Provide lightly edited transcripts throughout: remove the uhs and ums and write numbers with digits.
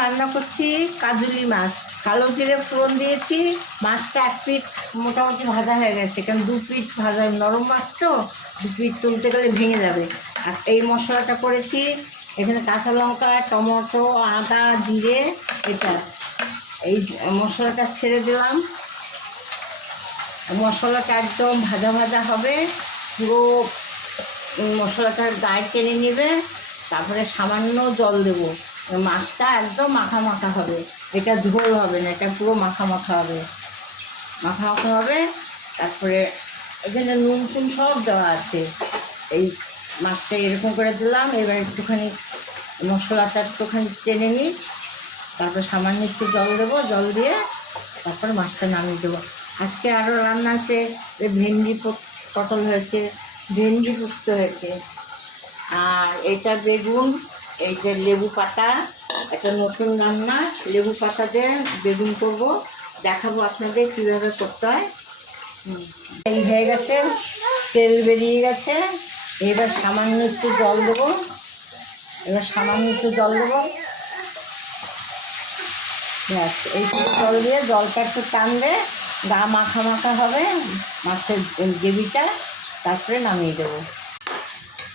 রান্না করছি কাজুলি মাছ। কালো জিরে ফোড়ন দিয়েছি। মাছটা 1 পিঠ মোটামুটি ভাজা হয়ে গেছে, কারণ 2 পিঠ ভাজা, নরম মাছ তো 2 পিঠ তুলতে গেলে ভেঙে যাবে। আর এই মশলাটা করেছি, এখানে কাঁচা লঙ্কা, টমেটো, আদা, জিরে, এটা এই মশলাটা ছেড়ে দিলাম। মশলাটা একদম ভাজা ভাজা হবে, পুরো মশলাটা গায়ে টেনে নেবে। তারপরে সামান্য জল দেব। মাছটা একদম মাখা মাখা হবে, এটা ঝোল হবে না, এটা পুরো মাখা মাখা হবে, মাখা মাখা হবে। তারপরে এখানে নুন টুন সব দেওয়া আছে। এই মাছটা এরকম করে দিলাম। এবার একটুখানি মশলাটা একটুখানি টেনে নিই, তারপর সামান্য একটু জল দেবো, জল দিয়ে তারপর মাছটা নামিয়ে দেবো। আজকে আরও রান্না আছে, ভেন্ডি পটল হয়েছে, ভেন্ডি পোস্ত হয়েছে, আর এটা বেগুন, এই যে লেবু পাতা, একটা নতুন রান্না, লেবু পাতা দিয়ে বেগুন করব, দেখাবো আপনাদের কীভাবে করতে হয়। এই হয়ে গেছে, তেল বেরিয়ে গেছে। এবার সামান্য একটু জল দেবো, ব্যাস। এইটুকু জল দিয়ে জলটা একটু টানবে, গা মাখা মাখা হবে মাছের গ্রেভিটা, তারপরে নামিয়ে দেবো।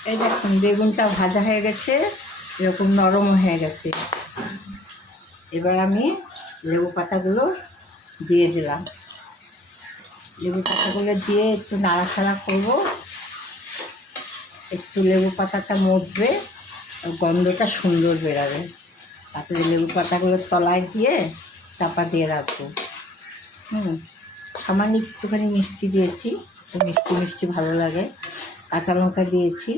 এই দেখুন বেগুনটা ভাজা হয়ে গেছে, এরকম নরম হয়ে গেছে। এবার আমি লেবু পাতাগুলো দিয়ে দিলাম। লেবু পাতাগুলো দিয়ে একটু নাড়াচাড়া করব, একটু লেবু পাতাটা মজবে, গন্ধটা সুন্দর বেরাবে। তারপরে লেবু পাতাগুলো তলায় দিয়ে চাপা দিয়ে রাখবো। সামান্য একটুখানি মিষ্টি দিয়েছি, মিষ্টি মিষ্টি ভালো লাগে। কাঁচা লঙ্কা দিয়েছি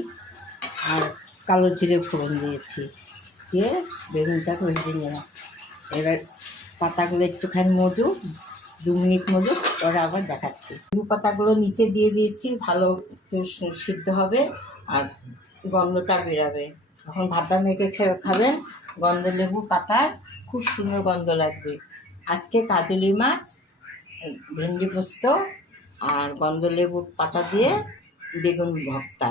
আর কালো জিরে ফোড়ন দিয়েছি, দিয়ে বেগুনটাকে ভেজে নিলাম। এবার পাতাগুলো একটুখানি মজুক, 2 মিনিট মজুক, পরে আবার দেখাচ্ছি। লেবু পাতাগুলো নিচে দিয়ে দিয়েছি, ভালো সিদ্ধ হবে আর গন্ধটা বেরাবে। এখন ভাতটা মেখে খাবেন, গন্ধ লেবু পাতার খুব সুন্দর গন্ধ লাগবে। আজকে কাজুলি মাছ, ভেন্ডি পোস্ত আর গন্ধ লেবু পাতা দিয়ে বেগুন ভর্তা।